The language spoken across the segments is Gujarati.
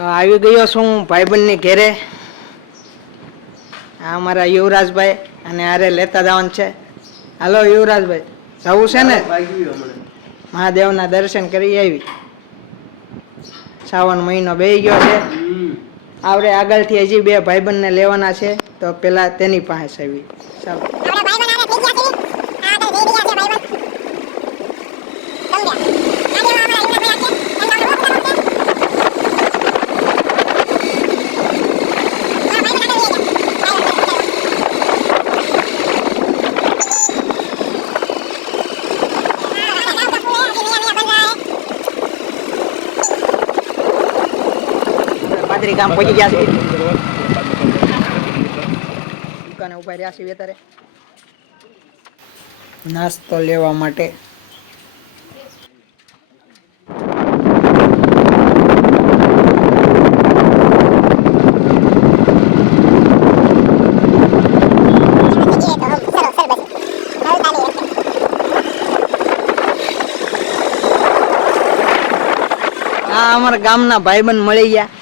આવી ગયો છું હું ભાઈબંધની ઘેરે. આ અમારા યુવરાજભાઈ અને આરે લેતા જવાનું છે. હાલો યુવરાજભાઈ, જવું છે ને? મહાદેવના દર્શન કરી આવી. શ્રાવણ મહિનો બેહી ગયો છે. આવડે આગળથી હજી બે ભાઈબંધને લેવાના છે, તો પેલા તેની પાસે આવી. ચાલો. પાદરી ગામ પહોંચી ગયા છે દુકાને ઊભા રહ્યા છીએ અત્યારે નાસ્તો લેવા માટે આ અમારા ગામના ભાઈબંધ મળી ગયા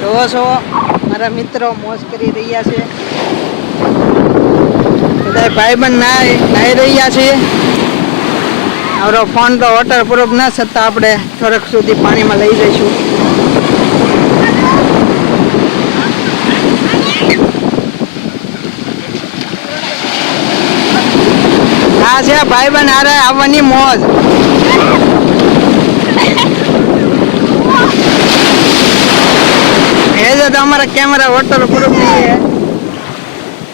જોવો છો મારા મિત્રો મોજ કરી રહ્યા છે. બધા ભાઈબંધ નાઈ નાઈ રહ્યા છે. આપણો ફોન તો વોટર પ્રૂફ ના છતાં આપણે થોડેક સુધી પાણીમાં લઈ જઈશું. આ છે, ભાઈબંધ હારે આવવાની મોજ. જો તો કેમેરા હોટલ નહીં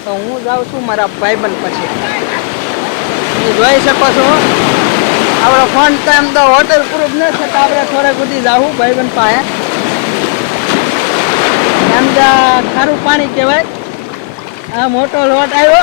તો હું જાઉં છું મારા ભાઈબંધ પછી. તમે જોઈ શકો છો. આપણો ફોન તો એમ તો વોટર પ્રૂફ ન છતાં આપણે થોડે સુધી જાવું ભાઈબંધ પાસે. એમ તો ખારું પાણી કહેવાય. આ મોટો લોટ આવ્યો.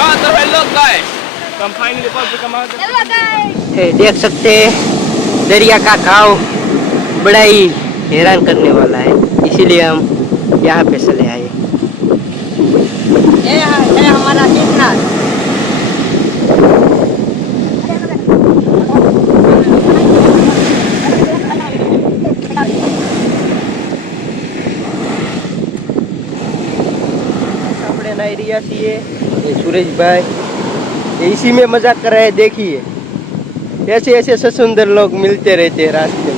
हैं हाँ तो हेलो गाइस हम फाइनली पहुंच चुके हैं ये देख सकते हैं दरिया का घाव बड़ा ही हैरान करने वाला है इसीलिए हम यहाँ पे चले आए ये है हमारा सिद्धनाथ આપણે નાઈ રહ્યા છીએ ये सूरज भाई ये इसी में मजाक कर रहे हैं देखिए ऐसे ऐसे ससुंदर लोग मिलते रहते हैं रास्ते